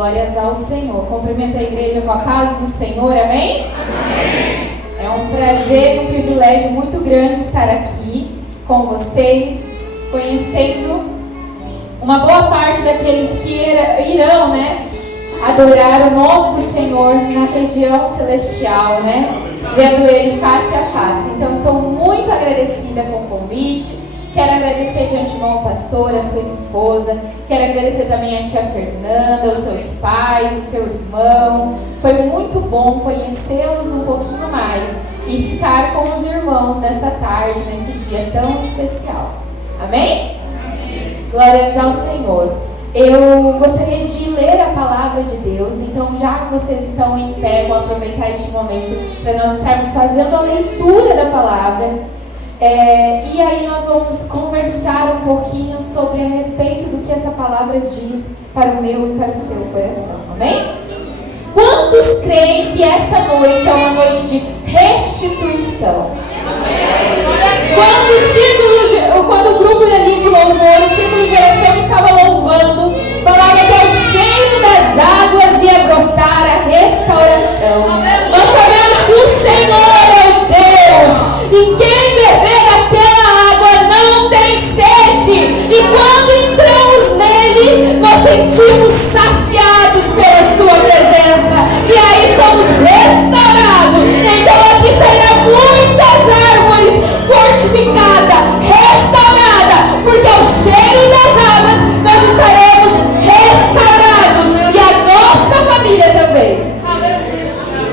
Glórias ao Senhor. Cumprimento a igreja com a paz do Senhor, amém? Amém. É um prazer e um privilégio muito grande estar aqui com vocês, conhecendo uma boa parte daqueles que irão, adorar o nome do Senhor na região celestial, vendo Ele face a face. Então, estou muito agradecida com o convite. Quero agradecer de antemão ao pastor, a sua esposa. Quero agradecer também a tia Fernanda, os seus pais, o seu irmão. Foi muito bom conhecê-los um pouquinho mais e ficar com os irmãos nesta tarde, nesse dia tão especial. Amém? Amém. Glórias ao Senhor. Eu gostaria de ler a palavra de Deus, então já que vocês estão em pé, vou aproveitar este momento para nós estarmos fazendo a leitura da palavra. E aí nós vamos conversar um pouquinho sobre a respeito do que essa palavra diz para o meu e para o seu coração, amém? Quantos creem que essa noite é uma noite de restituição? Quando o grupo ali de louvor, o círculo de oração estava louvando, falava que ao cheiro das águas ia brotar a restauração. Nós sabemos que o Senhor é o Deus e quem beber daquela água não tem sede. E quando entramos nele, nós sentimos saciados pela sua presença e aí somos restaurados. Então aqui sairá muitas árvores fortificadas, restauradas, porque ao cheiro das águas nós estaremos restaurados e a nossa família também.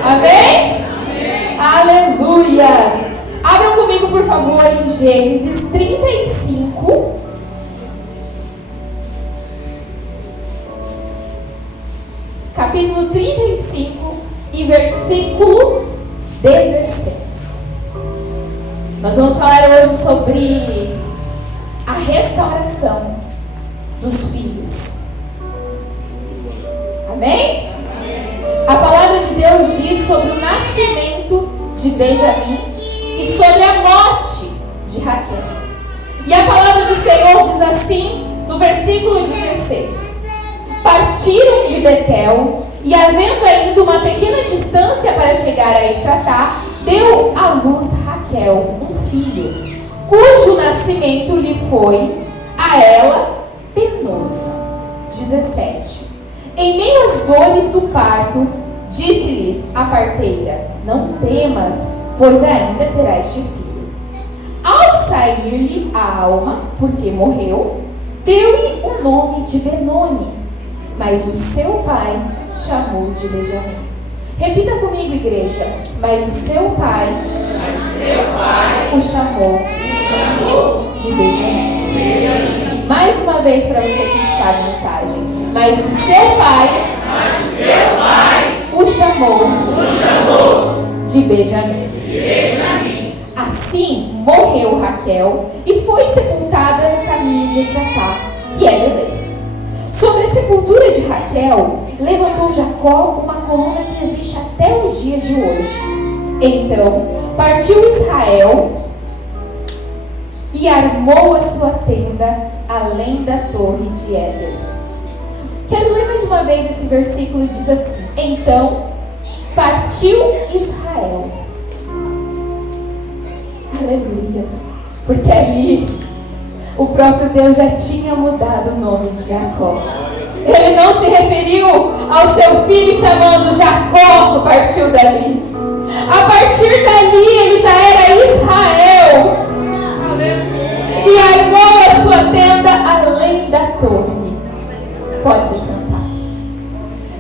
Amém? Aleluias! Abram comigo, por favor, em Gênesis 35. Capítulo 35 e versículo 16. Nós vamos falar hoje sobre a restauração dos filhos. Amém? A palavra de Deus diz sobre o nascimento de Benjamim e sobre a morte de Raquel. E a palavra do Senhor diz assim no versículo 16: Partiram de Betel e, havendo ainda uma pequena distância para chegar a Efratá, deu à luz Raquel um filho, cujo nascimento lhe foi a ela penoso. 17. Em meio às dores do parto, disse-lhes a parteira: Não temas, pois ainda terá este filho. Ao sair-lhe a alma, porque morreu, deu-lhe o nome de Benoni, mas o seu pai chamou de Benjamim. Repita comigo, igreja. Mas o seu pai o chamou de Benjamim. Mais uma vez para você fixar a mensagem. Mas o seu pai o chamou de Benjamim. Assim morreu Raquel e foi sepultada no caminho de Efratá, que é Belém. Sobre a sepultura de Raquel, levantou Jacó uma coluna que existe até o dia de hoje. Então partiu Israel e armou a sua tenda além da torre de Éder. Quero ler mais uma vez esse versículo, diz assim: Então partiu Israel. Aleluias. Porque ali o próprio Deus já tinha mudado o nome de Jacó. Ele não se referiu ao seu filho chamando Jacó, partiu dali. A partir dali ele já era Israel. E armou a sua tenda além da torre. Pode se sentar.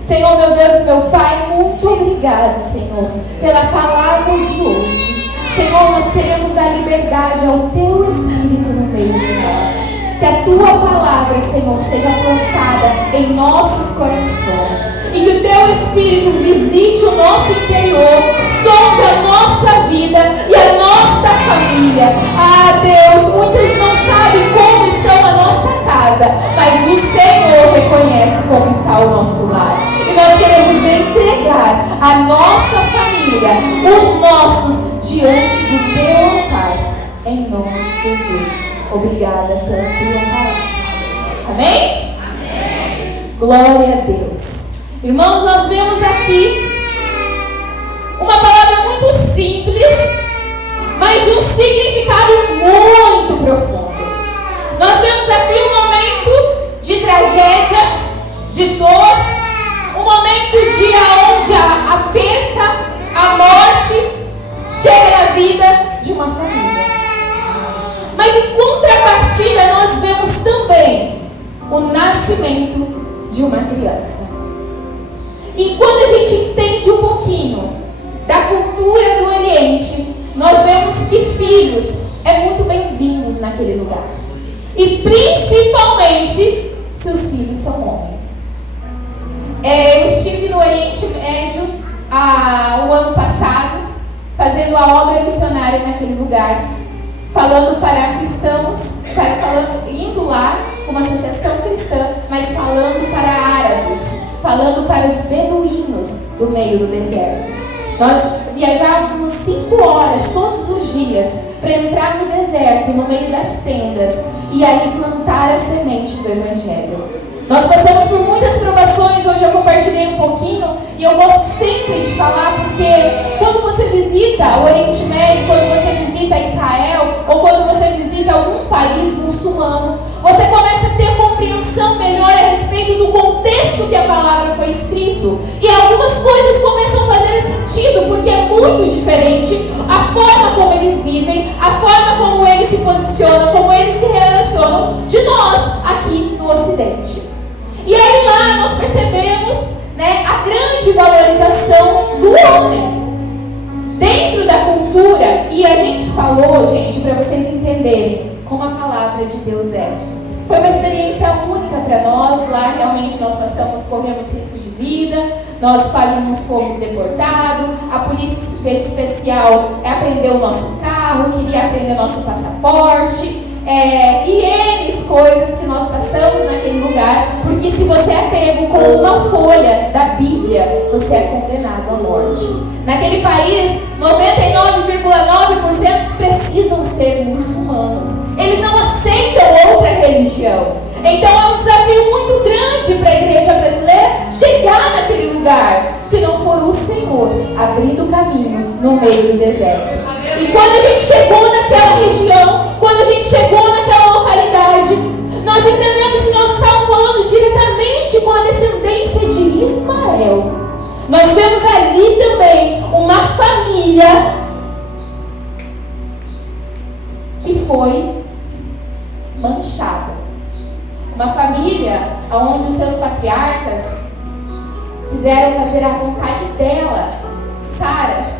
Senhor, meu Deus e meu Pai, muito obrigado, Senhor, pela palavra de hoje. Senhor, nós queremos dar liberdade ao Teu Espírito no meio de nós. Que a Tua palavra, Senhor, seja plantada em nossos corações. E que o Teu Espírito visite o nosso interior, sonde a nossa vida e a nossa família. Ah, Deus, muitos não sabem como estão a nossa casa, mas o Senhor reconhece como está o nosso lar. E nós queremos entregar a nossa família, os nossos, diante do Teu altar, em nome de Jesus. Obrigada pela Tua palavra. Amém? Amém. Glória a Deus. Irmãos, nós vemos aqui uma palavra muito simples, mas de um significado muito profundo. Nós vemos aqui um momento de tragédia, de dor, um momento onde a perca, a morte chega na vida de uma família. Mas em contrapartida nós vemos também o nascimento de uma criança. E quando a gente entende um pouquinho da cultura do Oriente, nós vemos que filhos é muito bem-vindos naquele lugar. E principalmente se os filhos são homens. Eu estive no Oriente Médio o ano passado, fazendo a obra missionária naquele lugar, falando para cristãos, indo lá com uma associação cristã, mas falando para árabes, falando para os beduínos do meio do deserto. Nós viajávamos 5 horas todos os dias para entrar no deserto, no meio das tendas, e ali plantar a semente do Evangelho. Nós passamos por muitas provações, hoje eu compartilhei um pouquinho, e eu gosto sempre de falar, porque quando você visita o Oriente Médio, quando você visita Israel, ou quando você visita algum país muçulmano, você começa a ter compreensão melhor a respeito do contexto que a palavra foi escrito. E algumas coisas começam a fazer sentido, porque é muito diferente a forma como eles vivem, a forma como eles se posicionam, como eles se relacionam de nós aqui no Ocidente. E aí lá nós percebemos, a grande valorização do homem dentro da cultura. E a gente falou, gente, para vocês entenderem como a palavra de Deus é. Foi uma experiência única para nós. Lá realmente nós corremos risco de vida, nós fomos deportados, a polícia especial apreendeu o nosso carro, queria apreender nosso passaporte. E N coisas que nós passamos naquele lugar, porque se você é pego com uma folha da Bíblia, você é condenado à morte. Naquele país, 99,9% precisam ser muçulmanos. Eles não aceitam outra religião. Então é um desafio muito grande para a igreja brasileira chegar naquele lugar, se não for o Senhor abrindo o caminho no meio do deserto. E quando a gente chegou naquela região, quando a gente chegou naquela localidade, nós entendemos que nós estávamos falando diretamente com a descendência de Ismael. Nós vemos ali também uma família que foi manchada. Uma família onde os seus patriarcas quiseram fazer a vontade dela, Sara.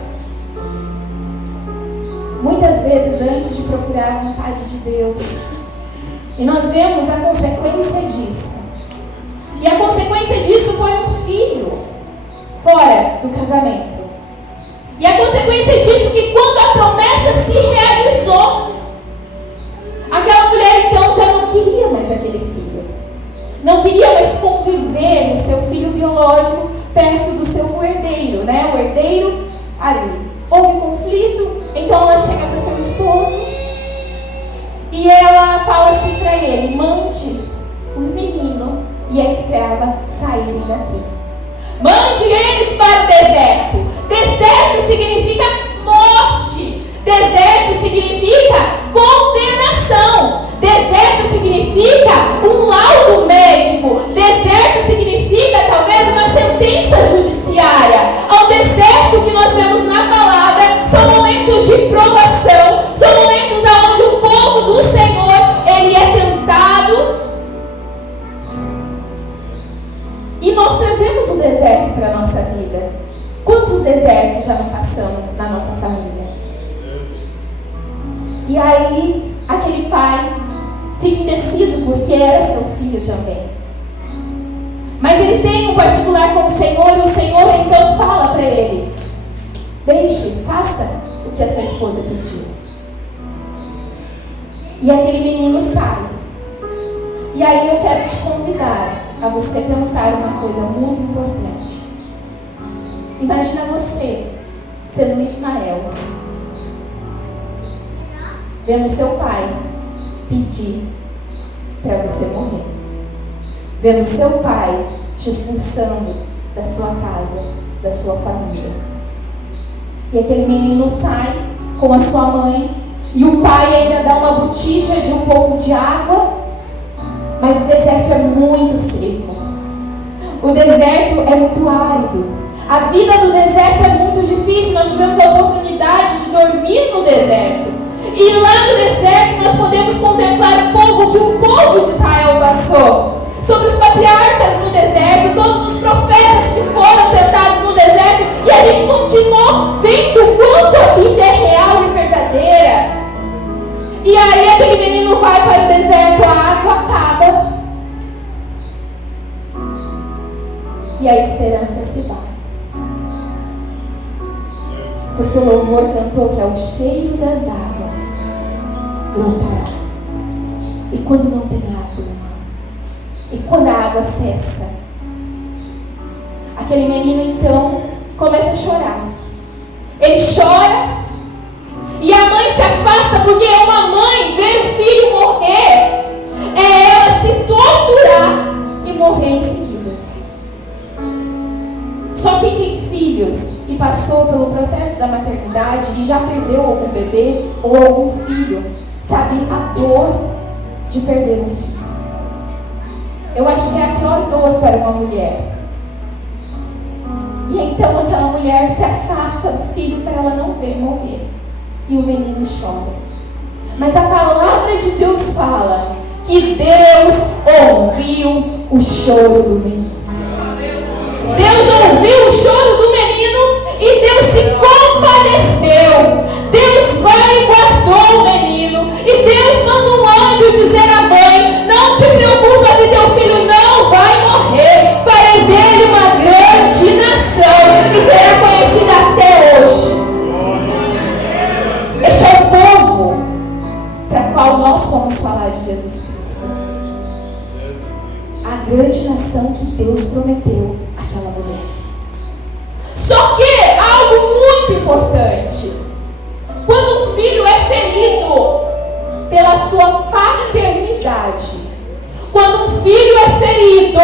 Muitas vezes antes de procurar a vontade de Deus. E nós vemos a consequência disso. E a consequência disso foi um filho fora do casamento. E a consequência disso é que quando a promessa se realizou, aquela mulher então já não queria mais aquele filho. Não queria mais conviver o seu filho biológico perto do seu herdeiro, O herdeiro ali. Houve conflito, então ela chega para o seu esposo e ela fala assim para ele: mande o menino e a escrava saírem daqui. Mande eles para o deserto. Deserto significa morte. Deserto significa condenação. Deserto significa um laudo médico. Deserto significa talvez uma sentença judiciária. Ao deserto que nós vemos na palavra são momentos de provação, são momentos onde o povo do Senhor ele é tentado. E nós trazemos o deserto para a nossa vida. Quantos desertos já não passamos na nossa família? E aí, aquele pai fica indeciso porque era seu filho também. Mas ele tem um particular com o Senhor, e o Senhor então fala para ele: deixe, faça o que a sua esposa pediu. E aquele menino sai. E aí eu quero te convidar a você pensar uma coisa muito importante. Imagina você sendo Ismael, vendo seu pai pedir para você morrer, vendo seu pai te expulsando da sua casa, da sua família. E aquele menino sai com a sua mãe, e o pai ainda dá uma botija de um pouco de água, mas o deserto é muito seco. O deserto é muito árido. A vida do deserto é muito difícil. Nós tivemos a oportunidade de dormir no deserto. E lá no deserto nós podemos contemplar o povo que o povo de Israel passou. Sobre os patriarcas no deserto, todos os profetas que foram tentados no deserto. E a gente continuou vendo o quanto a Bíblia é real e verdadeira. E aí aquele menino vai para o deserto, a água acaba. E a esperança se vai. Porque o louvor cantou que é o cheiro das águas brotará. E quando não tem água, irmão, e quando a água cessa, aquele menino então começa a chorar. Ele chora e a mãe se afasta, porque uma mãe ver o filho morrer é ela se torturar e morrer em seguida. Só quem tem filhos e passou pelo processo da maternidade e já perdeu algum bebê ou algum filho, sabe a dor de perder um filho. Eu acho que é a pior dor para uma mulher. E então aquela mulher se afasta do filho para ela não ver morrer. E o menino chora. Mas a palavra de Deus fala que Deus ouviu o choro do menino. Deus ouviu o choro do menino e Deus se compadeceu. Deus vai e guardou o menino. E Deus manda um anjo dizer à mãe: não te preocupa que teu filho não vai morrer. Farei dele uma grande nação e será conhecida até hoje. Este é o povo para o qual nós vamos falar de Jesus Cristo. A grande nação que Deus prometeu àquela mulher. Só que algo muito importante: quando um filho é ferido pela sua paternidade, quando um filho é ferido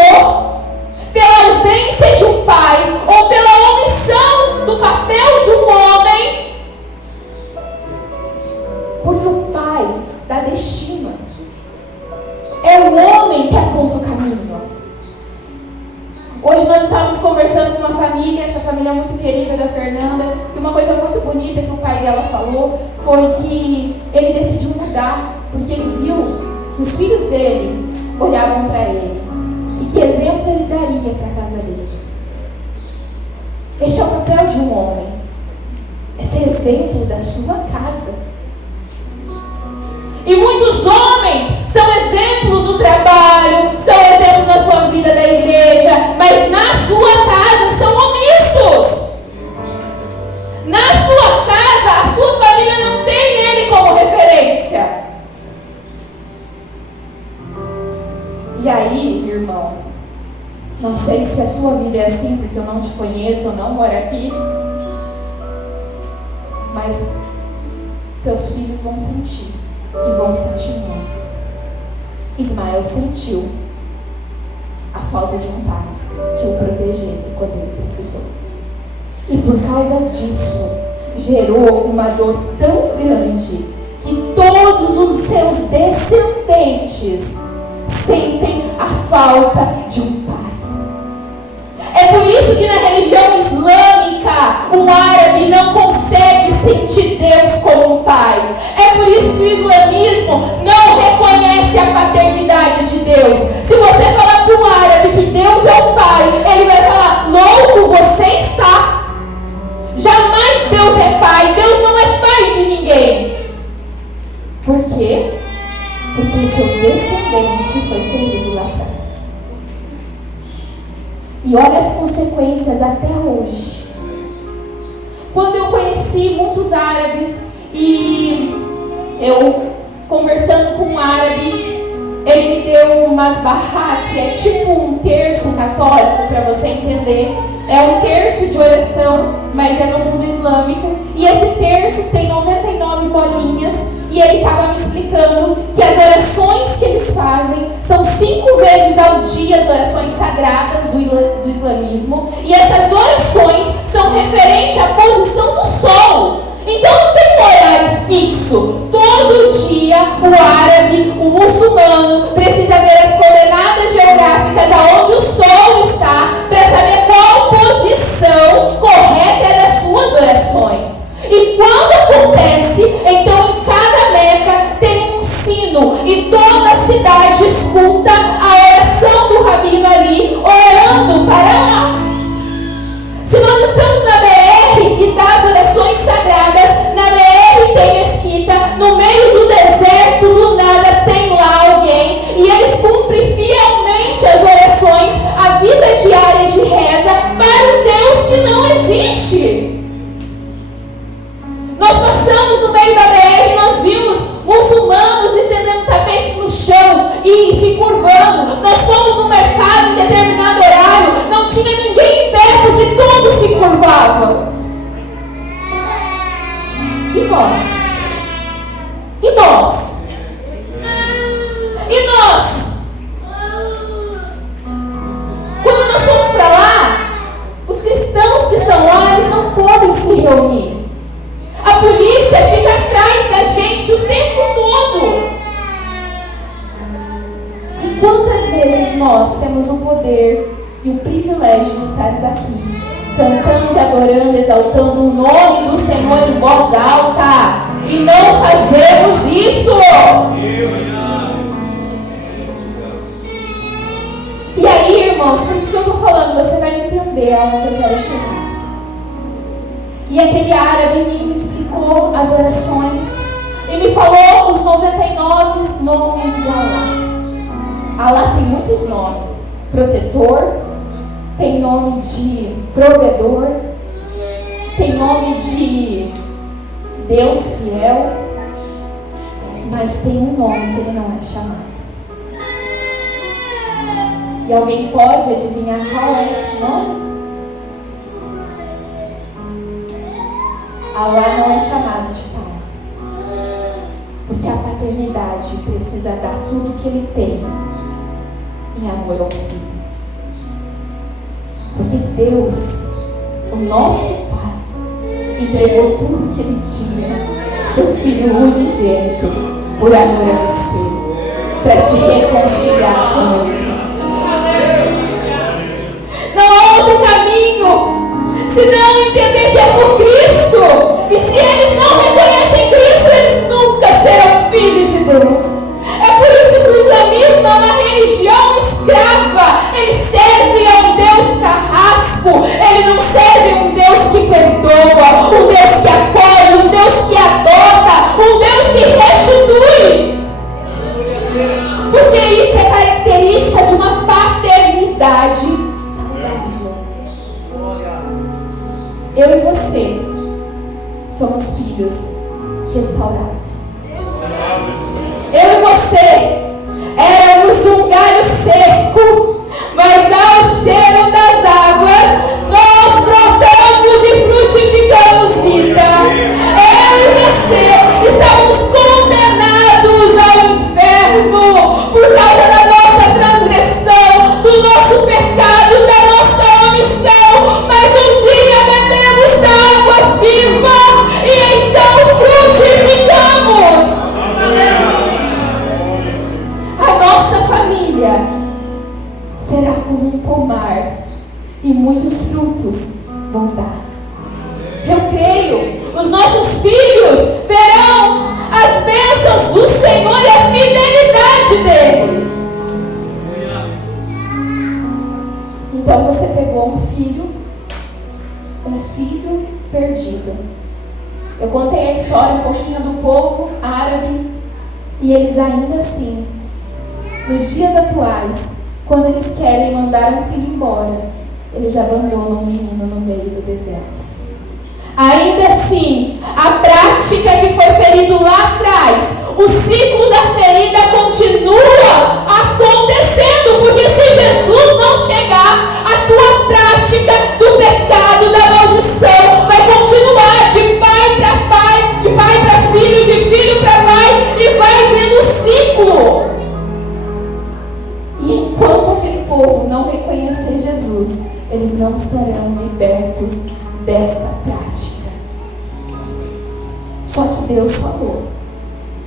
pela ausência de um pai ou pela omissão do papel de um homem, porque o pai dá destino, é o homem que aponta o caminho. Hoje nós estávamos conversando com uma família, essa família muito querida da Fernanda, e uma coisa muito bonita que o pai dela falou foi que ele decidiu mudar, porque ele viu que os filhos dele olhavam para ele e que exemplo ele daria para a casa dele. Este é o papel de um homem, é ser exemplo da sua casa. E muitos homens são exemplo no trabalho, são exemplo na sua vida da igreja, mas na sua casa são omissos. Na sua casa, a sua família não tem ele como referência. E aí, irmão, não sei se a sua vida é assim, porque eu não te conheço, eu não moro aqui, mas seus filhos vão sentir. E vão sentir muito. Ismael sentiu a falta de um pai que o protegesse quando ele precisou. E por causa disso, gerou uma dor tão grande que todos os seus descendentes sentem a falta de um pai. É por isso que na religião islâmica, um árabe não consegue sentir Deus como um pai. É por isso que o islamismo não reconhece a paternidade de Deus. Se você falar para um árabe que Deus é um pai, ele vai falar: louco você está. Jamais Deus é pai. Deus não é pai de ninguém. Por quê? Porque seu descendente foi ferido lá atrás. E olha as consequências até hoje. Quando eu conheci muitos árabes e eu conversando com um árabe, ele me deu um masbahá, que é tipo um terço católico, para você entender. É um terço de oração, mas é no mundo islâmico. E esse terço tem 99 bolinhas. E ele estava me explicando que as orações que eles fazem são 5 vezes ao dia as orações sagradas do islamismo, e essas orações são referentes à posição do sol. Então não tem um horário fixo. Todo dia o árabe, o muçulmano, precisa ver as coordenadas geográficas aonde o sol está para saber qual posição correta é das suas orações. E quando acontece, então em cada Meca tem um sino e toda a cidade escuta a oração do rabino ali orando para lá. Se nós estamos na BR e das orações sagradas, na BR tem mesquita, no meio do deserto, do nada, tem lá alguém, e eles cumprem fielmente as orações, a vida diária de reza, para um Deus que não existe. Nós passamos no meio da BR e nós vimos muçulmanos estendendo tapete no chão e se curvando. Nós fomos no mercado em determinado horário, não tinha ninguém em pé porque todos se curvavam. E nós? E nós? E nós? Quando nós fomos para lá, os cristãos que estão lá, eles não podem se reunir. A polícia fica atrás da gente o tempo todo. E quantas vezes nós temos o poder e o privilégio de estarmos aqui, cantando, adorando, exaltando o nome do Senhor em voz alta, e não fazemos isso? E aí, irmãos, por que eu estou falando? Você vai entender aonde eu quero chegar. E aquele árabe me explicou as orações e me falou os 99 nomes de Allah. Allah tem muitos nomes: protetor, tem nome de provedor, tem nome de Deus fiel, mas tem um nome que ele não é chamado. E alguém pode adivinhar qual é este nome? Allah não é chamado de pai, porque a paternidade precisa dar tudo o que ele tem em amor ao filho. Porque Deus, o nosso Pai, entregou tudo o que ele tinha, seu Filho unigênito, por amor a você, para te reconciliar com ele. Não há outro caminho se não entender que é por Cristo. E se eles não reconhecem Cristo, eles nunca serão filhos de Deus. É por isso que o islamismo é uma religião escrava. Ele serve a um Deus carrasco. Ele não serve um Deus que perdoa, um Deus que acolhe, um Deus que adota, um Deus que restitui. Porque isso é característica de uma paternidade saudável. Eu e você somos filhos restaurados. Eu e você éramos um galho seco, mas ao cheiro das águas nós brotamos e frutificamos vida. Eu e você estávamos condenados ao inferno por causa da nossa transgressão, do nosso pecado, da nossa omissão, mas um dia bebemos da água viva e então frutificamos. A nossa família será como um pomar e muitos frutos vão dar. Eu creio, os nossos filhos verão as bênçãos do Senhor e a fidelidade dele. Então você pegou um filho perdido. Eu contei a história um pouquinho do povo árabe, e eles ainda assim, nos dias atuais, quando eles querem mandar um filho embora, eles abandonam o menino no meio do deserto. Ainda assim, a prática que foi ferido lá atrás, o ciclo da ferida continua acontecendo, porque se Jesus não chegar, a tua prática do pecado, da maldição, vai continuar de pai para pai, de pai para filho, de filho para pai, e vai vendo o ciclo.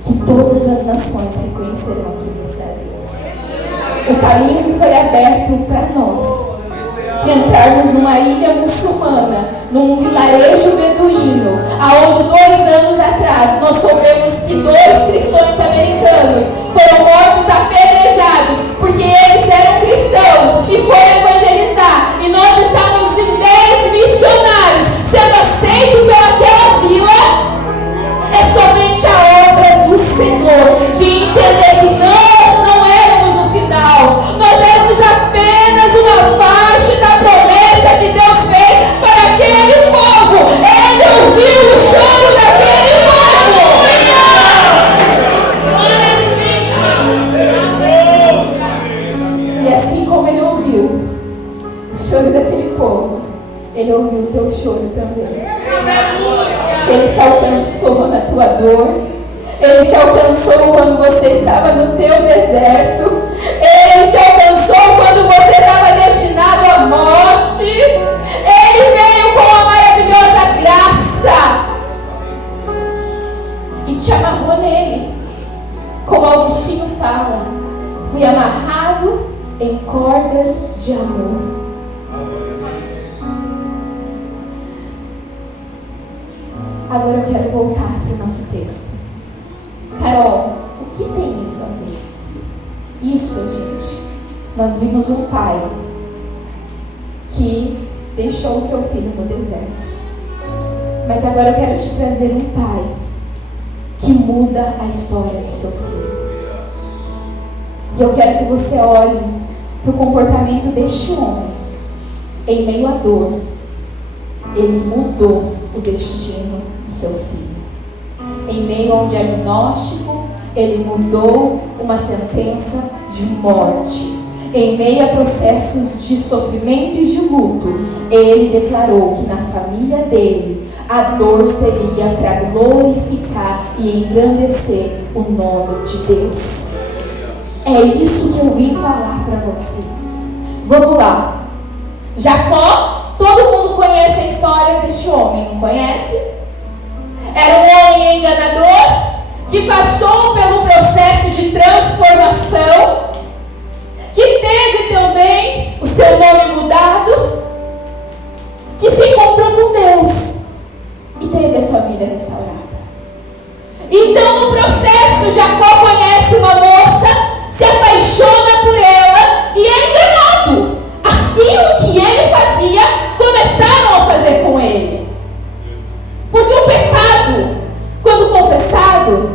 que todas as nações reconhecerão que esse é Deus. O caminho que foi aberto para nós entrarmos numa ilha muçulmana, num vilarejo beduíno, aonde 2 anos atrás nós soubemos que 2 cristãos americanos foram mortos apedrejados porque eles eram cristãos e foram evangelizar, e nós estávamos em 10 missionários sendo aceitos pelaquela vila. É somente a obra do Senhor de entender que nós não éramos o final, nós éramos apenas uma parte da promessa que Deus fez para aquele povo. Ele ouviu o choro daquele povo. E assim como ele ouviu o choro daquele povo, ele ouviu o teu choro também. Ele te alcançou na tua dor. Ele te alcançou quando você estava no teu deserto. Ele te alcançou quando você estava destinado à morte. Ele veio com a maravilhosa graça e te amarrou nele. Como Agostinho fala, fui amarrado em cordas de amor. Agora eu quero voltar para o nosso texto. Carol, o que tem isso a ver? Isso, gente, nós vimos um pai que deixou o seu filho no deserto. Mas agora eu quero te trazer um pai que muda a história do seu filho. E eu quero que você olhe para o comportamento deste homem. Em meio à dor, ele mudou o destino do seu filho. Em meio a um diagnóstico, ele mudou uma sentença de morte. Em meio a processos de sofrimento e de luto, ele declarou que na família dele a dor seria para glorificar e engrandecer o nome de Deus. É isso que eu vim falar para você. Vamos lá. Jacó, todo mundo conhece a história deste homem, não conhece? Era um homem enganador que passou pelo processo de transformação, que teve também o seu nome mudado, que se encontrou com Deus e teve a sua vida restaurada. Então, no processo, Jacó conhece uma moça, se apaixona por ela e é enganado. Aquilo que ele fazia, começaram a fazer com ele. Porque o pecado, quando confessado,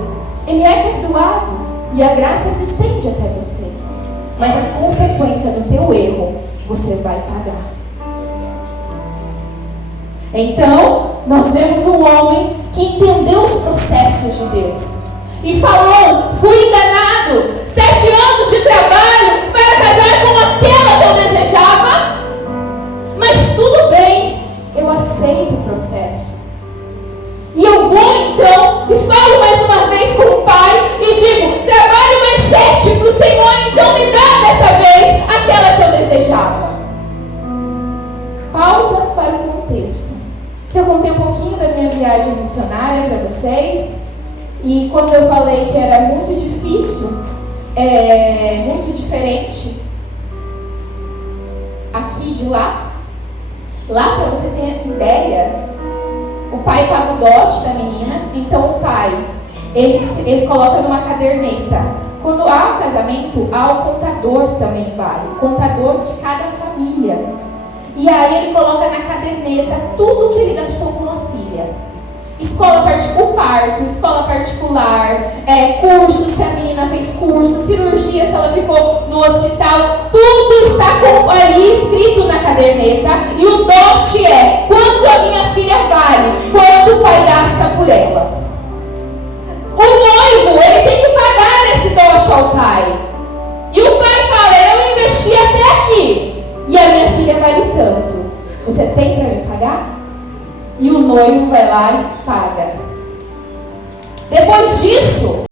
ele é perdoado e a graça se estende até você. Mas a consequência do teu erro, você vai pagar. Então, nós vemos um homem que entendeu os processos de Deus e falou: fui enganado, 7 anos de trabalho para casar com aquela que eu desejava, mas tudo bem, eu aceito o processo. E eu vou então e falo mais uma vez com o pai e digo: trabalhe mais 7 para o Senhor, então me dá dessa vez aquela que eu desejava. Pausa para o contexto. Eu contei um pouquinho da minha viagem missionária para vocês. E quando eu falei que era muito difícil, muito diferente aqui de lá, para você ter ideia, o pai paga o dote da menina. Então o pai, ele coloca numa caderneta. Quando há o casamento, há o contador também vai, o contador de cada família. E aí ele coloca na caderneta tudo que ele gastou com a filha. Escola particular, escola particular, curso, se a menina fez curso, cirurgia, se ela ficou no hospital, tudo está ali escrito na caderneta. E o dote é quanto a minha filha vale, quanto o pai gasta por ela. O noivo, ele tem que pagar esse dote ao pai. E o pai fala: eu investi até aqui e a minha filha vale tanto. Você tem para me pagar? E o noivo vai lá e paga. Depois disso,